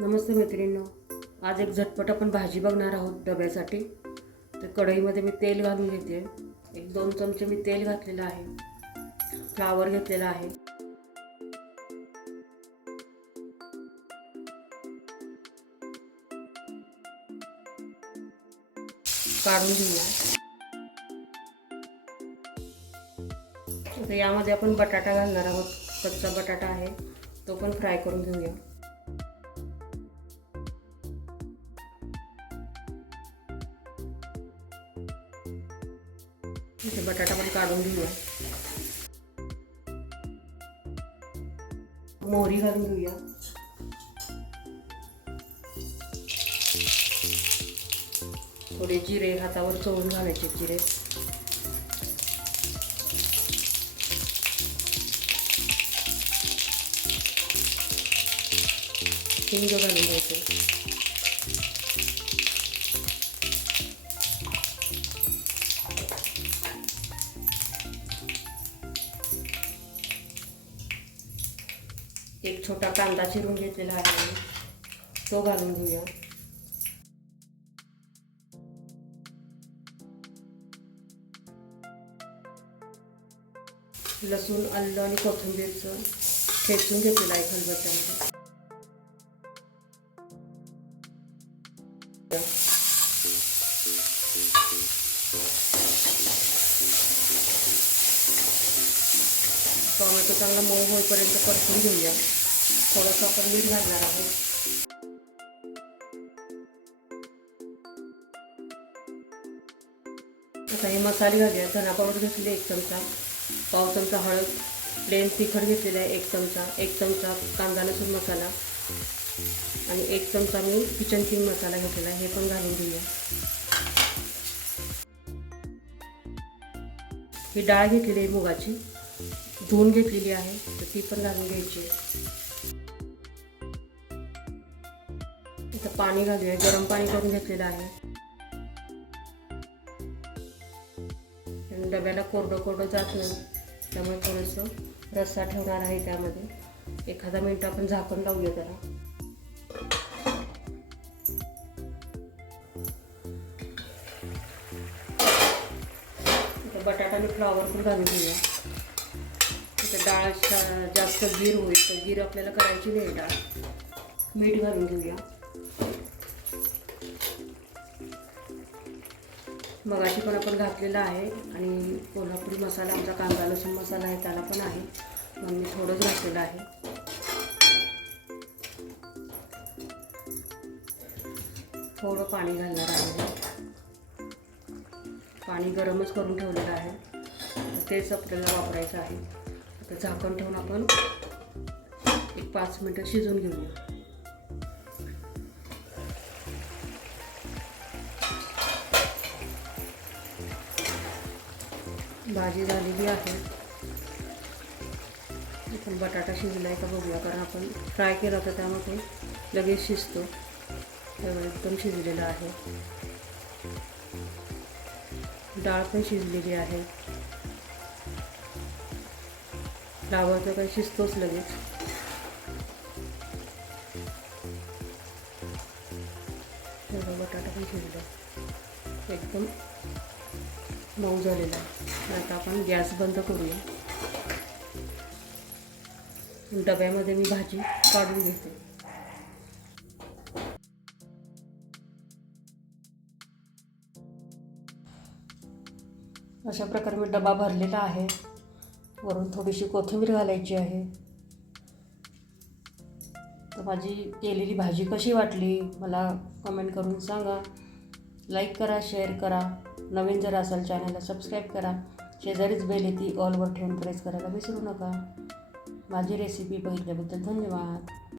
नमस्ते मैत्रिणींनो. आज एक झटपट आपण भाजी बघणार आहोत डब्यासाठी. तर कढईमध्ये मी तेल घालून घेते. एक दोन चमचे मी तेल घातलेलं आहे. फ्लावर घेतलेला आहे. काढून घेऊया. तर यामध्ये आपण बटाटा घालणार आहोत. कच्चा बटाटा आहे. तो पण फ्राय करून घेऊया. इथे बटाटा पण काढून घेऊया. मोहरी घालून घेऊया. थोडे जिरे हातावर चोळून घालायचे जिरे. हिंग घालून घ्यायचं. एक छोटा कांदा चिरून घेतलेला आहे मी. तो घालून घेऊया लसूण आलं आणि कोथिंबीरचं खेचून घेतलेलं आहे खलबत्त्यामध्ये टोमॅटो चांगला मऊ होईपर्यंत परतून घेऊया. थोडंसं आपण मीठ घालणार आहोत. आता हे मसाले घालूया. धना पावडर घेतलेली एक चमचा. पाव चमचा हळद. प्लेन तिखट घेतलेलं आहे एक चमचा. एक चमचा कांदा लसूण मसाला. आणि एक चमचा मी किचन किंग मसाला घेतलेला आहे. हे पण घालून घेऊया. ही डाळ घेतलेली आहे मुगाची. धुवून घेतलेली आहे तर ती पण घालून घ्यायची. इथं पाणी घालूया गरम पाणी करून घेतलेलं आहे. आणि डब्याला कोरडं कोरडं जात नाही त्यामुळे थोडंसं रस्सा ठेवणार आहे त्यामध्ये. एखादा मिनिट आपण झाकण लावूया जरा. बटाटा आणि फ्लॉवर पण घालून घेऊया. डाळ जास्त गीर होईल तर गीर आपल्याला करायची नाही डाळ. मीठ घालून घेऊया. मगाशी पण आपण घातलेला आहे आणि कोल्हापुरी मसाला आमचा कांदा लसूण मसाला आहे त्याला पण आहे. म्हणून मी थोडंच घातलेलं आहे. थोडं पाणी घालणार आहे पाणी गरमच करून ठेवलेलं आहे. तेच आपल्याला वापरायचं आहे. तर झाकण ठेवून आपण एक पाच मिनटं शिजवून घेऊया. भाजी झालेली आहे. आपण बटाटा शिजला आहे का बघूया कारण आपण फ्राय केला होता त्यामध्ये लगेच शिजतो. त्यामुळे एकदम शिजलेला आहे. डाळ पण शिजलेली आहे. फ्लावर तर काही शिजतोच लगेच. बटाटा पण शिजला. एकदम मऊ झालेला आहे. आता आपण गॅस बंद करूया. डब्यामध्ये मी भाजी काढून घेते. अशा प्रकारे मी डबा भरलेला आहे. वरून थोडीशी कोथिंबीर घालायची आहे. तर माझी केलेली भाजी कशी वाटली मला कमेंट करून सांगा. लाईक करा शेअर करा. नवीन जर असाल चॅनलला सबस्क्राईब करा. शेजारीच बेल येते ऑलवर ठेवून प्रेस करायला विसरू नका. माझी रेसिपी बघितल्याबद्दल धन्यवाद.